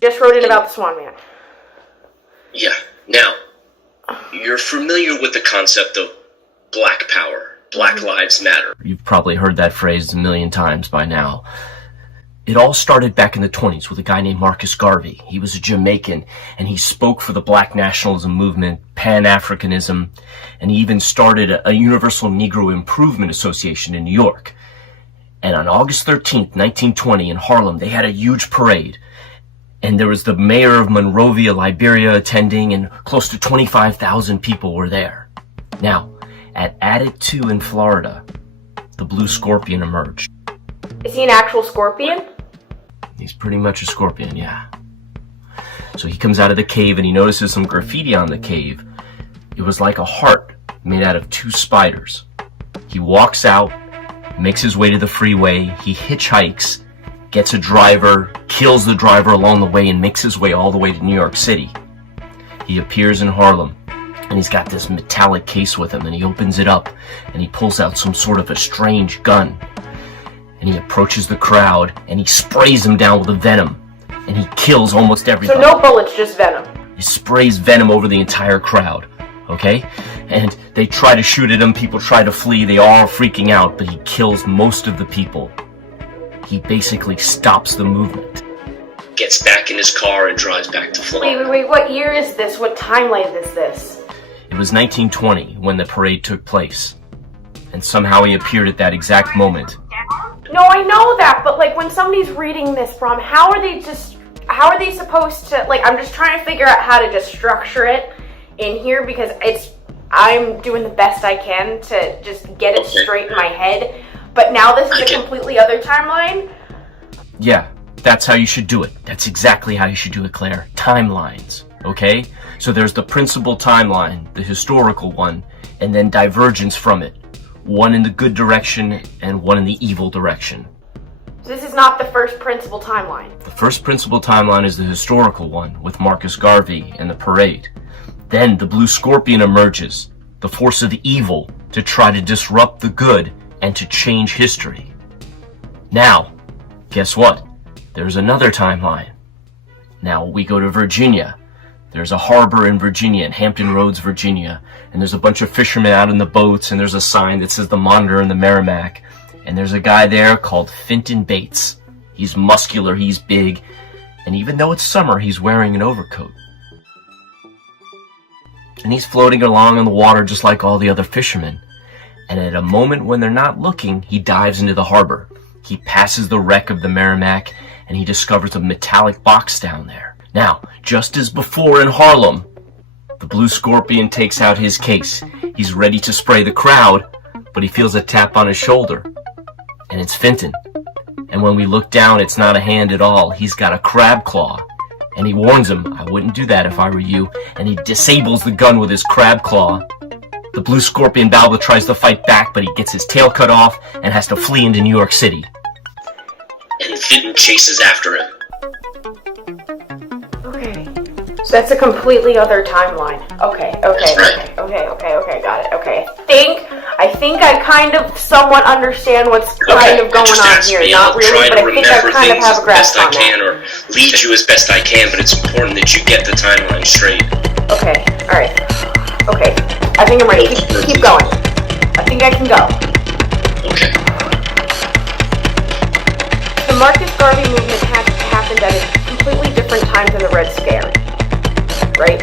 Just wrote in about the Swan Man. Yeah. Now, you're familiar with the concept of Black Power, Black Lives Matter. You've probably heard that phrase a million times by now. It all started back in the 20s with a guy named Marcus Garvey. He was a Jamaican, and he spoke for the Black nationalism movement, Pan-Africanism, and he even started a Universal Negro Improvement Association in New York. And on August 13th, 1920, in Harlem, they had a huge parade. And there was the mayor of Monrovia, Liberia, attending, and close to 25,000 people were there. Now, at Attic 2 in Florida, the Blue Scorpion emerged. Is he an actual scorpion? He's pretty much a scorpion, yeah. So he comes out of the cave and he notices some graffiti on the cave. It was like a heart made out of 2 spiders. He walks out, makes his way to the freeway, he hitchhikes, gets a driver, kills the driver along the way, and makes his way all the way to New York City. He appears in Harlem, and he's got this metallic case with him, and he opens it up, and he pulls out some sort of a strange gun. And he approaches the crowd, and he sprays them down with a venom, and he kills almost everybody. So no bullets, just venom. He sprays venom over the entire crowd, okay? And they try to shoot at him, people try to flee, they all are freaking out, but he kills most of the people. He basically stops the movement. Gets back in his car and drives back to Florida. Wait, what year is this? What timeline is this? It was 1920 when the parade took place, and somehow he appeared at that exact moment. No, I know that, but like when somebody's reading this from, how are they supposed to, like, I'm just trying to figure out how to just structure it in here because I'm doing the best I can to just get it straight in my head, but now this is a completely other timeline? Yeah, that's how you should do it. That's exactly how you should do it, Claire. Timelines, okay? So there's the principal timeline, the historical one, and then divergence from it. One in the good direction and one in the evil direction. So this is not the first principal timeline. The first principal timeline is the historical one with Marcus Garvey and the parade. Then the Blue Scorpion emerges, the force of the evil, to try to disrupt the good and to change history. Now, guess what? There's another timeline. Now we go to Virginia. There's a harbor in Virginia, in Hampton Roads, Virginia, and there's a bunch of fishermen out in the boats, and there's a sign that says the Monitor and the Merrimack, and there's a guy there called Finton Bates. He's muscular, he's big, and even though it's summer, he's wearing an overcoat. And he's floating along in the water just like all the other fishermen, and at a moment when they're not looking, he dives into the harbor. He passes the wreck of the Merrimack, and he discovers a metallic box down there. Now, just as before in Harlem, the Blue Scorpion takes out his case. He's ready to spray the crowd, but he feels a tap on his shoulder. And it's Finton. And when we look down, it's not a hand at all. He's got a crab claw. And he warns him, I wouldn't do that if I were you. And he disables the gun with his crab claw. The Blue Scorpion Ballberith tries to fight back, but he gets his tail cut off and has to flee into New York City. And Finton chases after him. Okay. So that's a completely other timeline. Okay, got it. Okay. I think I kind of somewhat understand what's kind of going on here. Not really, but I think I kind of have a grasp on that. Or lead you as best I can, but it's important that you get the timeline straight. Okay, alright. Okay, I think I'm ready. Keep going. I think I can go. Okay. The Marcus Garvey movement happened at a completely different time than the Red Scare, right?